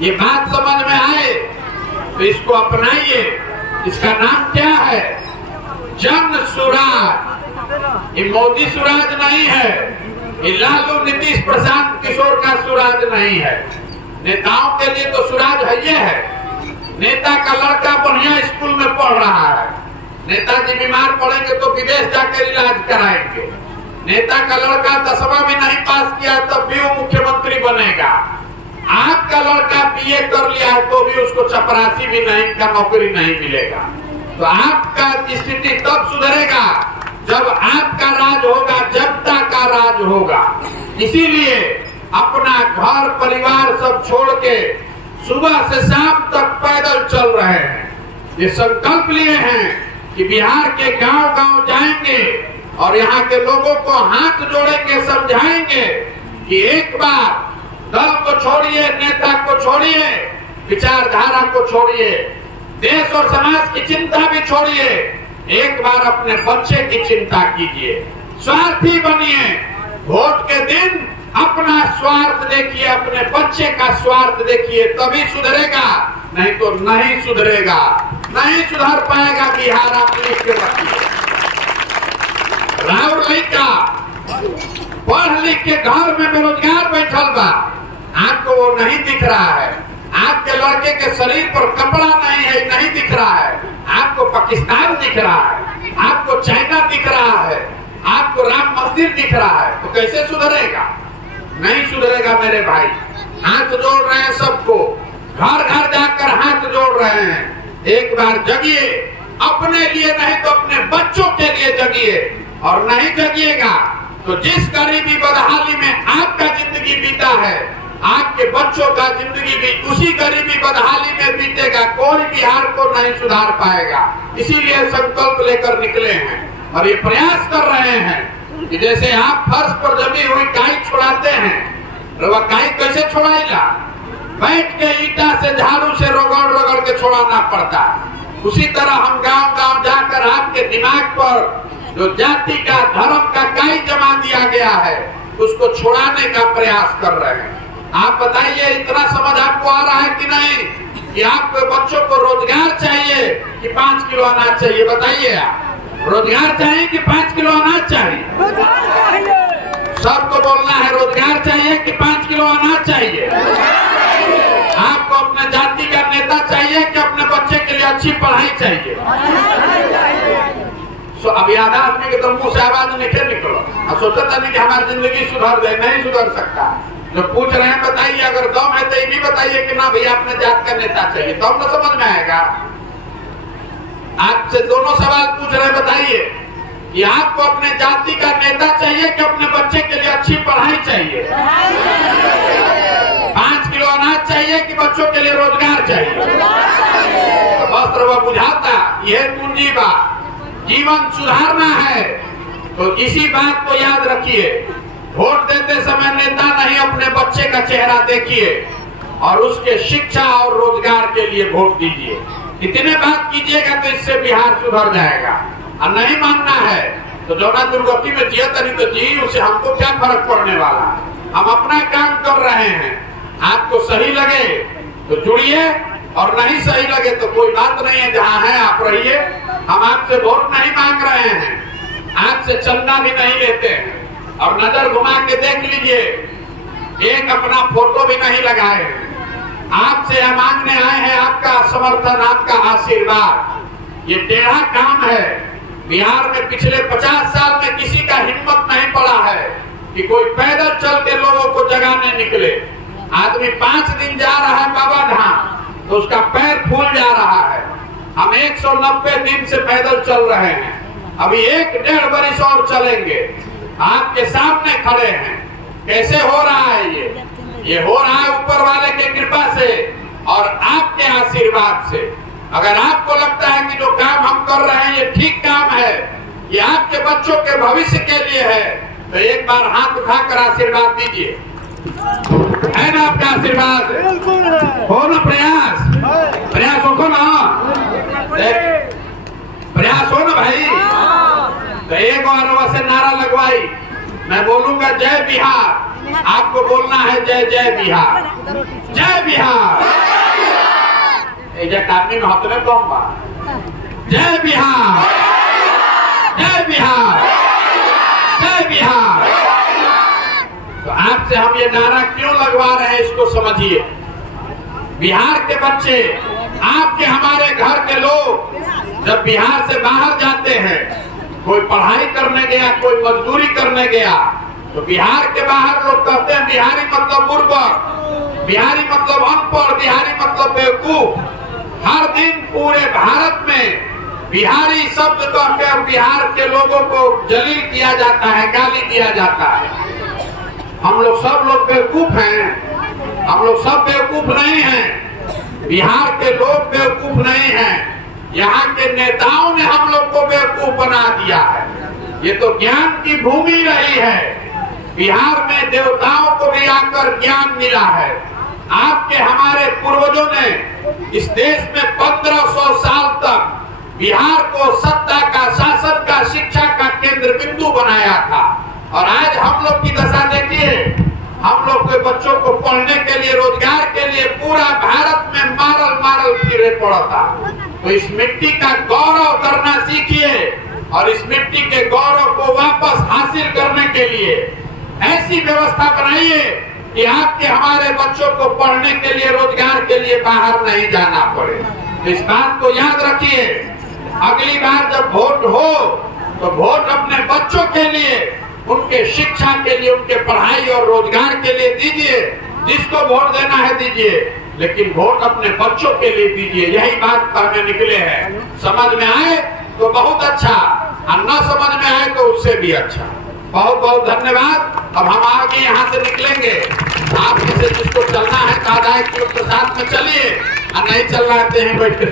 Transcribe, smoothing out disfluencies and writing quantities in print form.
ये बात समझ में आए तो इसको अपनाइए। इसका नाम क्या है? जन सुराज। ये मोदी सुराज नहीं है, ये लालू नीतीश प्रशांत किशोर का सुराज नहीं है। नेताओं के लिए तो सुराज है ये है, नेता का लड़का बढ़िया स्कूल में पढ़ रहा है, नेताजी बीमार पड़ेंगे तो विदेश जाकर इलाज कराएंगे। नेता का लड़का 10वां भी नहीं पास किया तब भी वो मुख्यमंत्री बनेगा। आपका लड़का बीए कर लिया है तो भी उसको चपरासी भी नहीं का नौकरी नहीं मिलेगा। तो आपका स्थिति तब सुधरेगा जब आपका राज होगा, जनता का राज होगा। इसीलिए अपना घर परिवार सब छोड़ के सुबह से शाम तक पैदल चल रहे हैं। ये संकल्प लिए हैं कि बिहार के गांव-गांव जाएंगे और यहाँ के लोगों को हाथ जोड़ेंगे, समझाएंगे कि एक बार दल को छोड़िए, नेता को छोड़िए, विचारधारा को छोड़िए, देश और समाज की चिंता भी छोड़िए, एक बार अपने बच्चे की चिंता कीजिए, स्वार्थी बनिए। वोट के दिन अपना स्वार्थ देखिए, अपने बच्चे का स्वार्थ देखिए, तभी सुधरेगा, नहीं तो नहीं सुधरेगा, नहीं सुधर पाएगा बिहार। आप लिख के रखिए। राहुल लड़का पढ़ लिख के घर में बेरोजगार बैठल बा, आपको वो नहीं दिख रहा है। आपके लड़के के शरीर पर कपड़ा नहीं है, नहीं दिख रहा है। आपको पाकिस्तान दिख रहा है, आपको चाइना दिख रहा है, आपको राम मंदिर दिख रहा है, तो कैसे सुधरेगा? नहीं सुधरेगा मेरे भाई। हाथ जोड़ रहे हैं सबको, घर घर जाकर हाथ जोड़ रहे हैं। एक बार जगिए, अपने लिए नहीं तो अपने बच्चों के लिए जगिए। और नहीं जगिएगा तो जिस गरीबी बदहाली में आपका जिंदगी बीता है, आपके बच्चों का जिंदगी भी उसी गरीबी बदहाली में बीतेगा। कोई बिहार को नहीं सुधार पाएगा। इसीलिए संकल्प लेकर निकले हैं और ये प्रयास कर रहे हैं कि जैसे आप फर्श पर जमी हुई काई छुड़ाते हैं, वह काई कैसे छुड़ाएगा? बैठ के ईटा से, झाड़ू से रगड़ रगड़ के छुड़ाना पड़ता। उसी तरह हम गांव-गांव जाकर आपके दिमाग पर जो जाति का, धर्म का काई जमा दिया गया है, उसको छुड़ाने का प्रयास कर रहे हैं। आप बताइए, इतना समझ आपको आ रहा है कि नहीं कि आपके बच्चों को रोजगार चाहिए कि 5 किलो अनाज चाहिए? बताइए, आप रोजगार चाहिए कि 5 किलो अनाज चाहिए? सबको बोलना है रोजगार चाहिए कि 5 किलो अनाज चाहिए? आपको अपने जाति का नेता चाहिए कि अपने बच्चे के लिए अच्छी पढ़ाई चाहिए? अब याद आदमी के तो मुंह से आवाज नहीं निकलो, सोचता नहीं कि हमारी जिंदगी सुधर जाए। नहीं सुधर सकता। जो पूछ रहे हैं बताइए, अगर दम है तो ये भी बताइए कि ना भैया अपने जात का नेता चाहिए, तो हम समझ में आएगा। आपसे दोनों सवाल पूछ रहे हैं, बताइए कि आपको अपने जाति का नेता चाहिए कि अपने बच्चे के लिए अच्छी पढ़ाई चाहिए? 5 किलो अनाज चाहिए कि बच्चों के लिए रोजगार चाहिए? तो वस्त्र वह बुझाता, यह पूंजी बात। जीवन सुधारना है तो इसी बात को याद रखिए। वोट देते समय नेता नहीं, अपने बच्चे का चेहरा देखिए और उसके शिक्षा और रोजगार के लिए वोट दीजिए। इतने बात कीजिएगा तो इससे बिहार सुधर जाएगा। और नहीं मानना है तो जो ना दुर्गति में जिया तरी तो जी, उसे हमको क्या फर्क पड़ने वाला है। हम अपना काम कर रहे हैं। आपको सही लगे तो जुड़िए और नहीं सही लगे तो कोई बात नहीं है, जहाँ है आप रहिए। हम आपसे वोट नहीं मांग रहे हैं, आपसे चंदा भी नहीं लेते हैं। और नजर घुमा के देख लीजिए, एक अपना फोटो भी नहीं लगाए। आपसे हम मांगने आए हैं आपका समर्थन, आपका आशीर्वाद। ये टेढ़ा काम है। बिहार में पिछले 50 साल में किसी का हिम्मत नहीं पड़ा है कि कोई पैदल चल के लोगों को जगाने निकले। आदमी 5 दिन जा रहा है बाबा धाम तो उसका पैर फूल जा रहा है। हम 190 दिन से पैदल चल रहे हैं, अभी 1-1.5 वर्ष और चलेंगे। आपके सामने खड़े हैं। कैसे हो रहा है ये हो रहा है ऊपर वाले की कृपा से और आपके आशीर्वाद से। अगर आपको लगता है कि जो काम हम कर रहे हैं ये ठीक काम है, ये आपके बच्चों के भविष्य के लिए है, तो एक बार हाथ उठाकर आशीर्वाद दीजिए। है ना आपका आशीर्वाद? हो ना प्रयास हो ना, प्रयास हो ना भाई। तो एक बार से नारा लगवाई, मैं बोलूंगा जय बिहार, आपको बोलना है जय जय बिहार, जय बिहार। आदमी में हतने कम बा। जय बिहार, जय बिहार, जय बिहार। तो आपसे हम ये नारा क्यों लगवा रहे हैं इसको समझिए। बिहार के बच्चे, आपके हमारे घर के लोग जब बिहार से बाहर जाते हैं, कोई पढ़ाई करने गया, कोई मजदूरी करने गया, तो बिहार के बाहर लोग कहते हैं बिहारी मतलब बुर्बक, बिहारी मतलब अनपढ़, बिहारी मतलब बेवकूफ। हर दिन पूरे भारत में बिहारी शब्द कहकर बिहार के लोगों को जलील किया जाता है, गाली दिया जाता है। हम लोग सब लोग बेवकूफ हैं, हम लोग सब बेवकूफ नहीं हैं। बिहार के लोग बेवकूफ नहीं हैं, यहाँ के नेताओं ने हम लोग को बेवकूफ बना दिया है। ये तो ज्ञान की भूमि रही है। बिहार में देवताओं को भी आकर ज्ञान मिला है। आपके हमारे पूर्वजों ने इस देश में 1500 साल तक बिहार को सत्ता का, शासन का, शिक्षा का केंद्र बिंदु बनाया था। और आज हम लोग की दशा देखिए, हम लोग के बच्चों को पढ़ने के लिए, रोजगार के लिए पूरा भारत में मारल फिरे पड़ा था। तो इस मिट्टी का गौरव करना सीखिए और इस मिट्टी के गौरव को वापस हासिल करने के लिए ऐसी व्यवस्था बनाइए कि आपके हमारे बच्चों को पढ़ने के लिए, रोजगार के लिए बाहर नहीं जाना पड़े। तो इस बात को याद रखिए। अगली बार जब वोट हो तो वोट अपने बच्चों के लिए, उनके शिक्षा के लिए, उनके पढ़ाई और रोजगार के लिए दीजिए। जिसको वोट देना है दीजिए, लेकिन वोट अपने बच्चों के लिए दीजिए। यही बात कहने निकले हैं। समझ में आए तो बहुत अच्छा, और न समझ में आए तो उससे भी अच्छा। बहुत बहुत धन्यवाद। अब हम आगे यहाँ से निकलेंगे। आप जिसको चलना है, साथ में चलिए, और नहीं चलना है बैठ के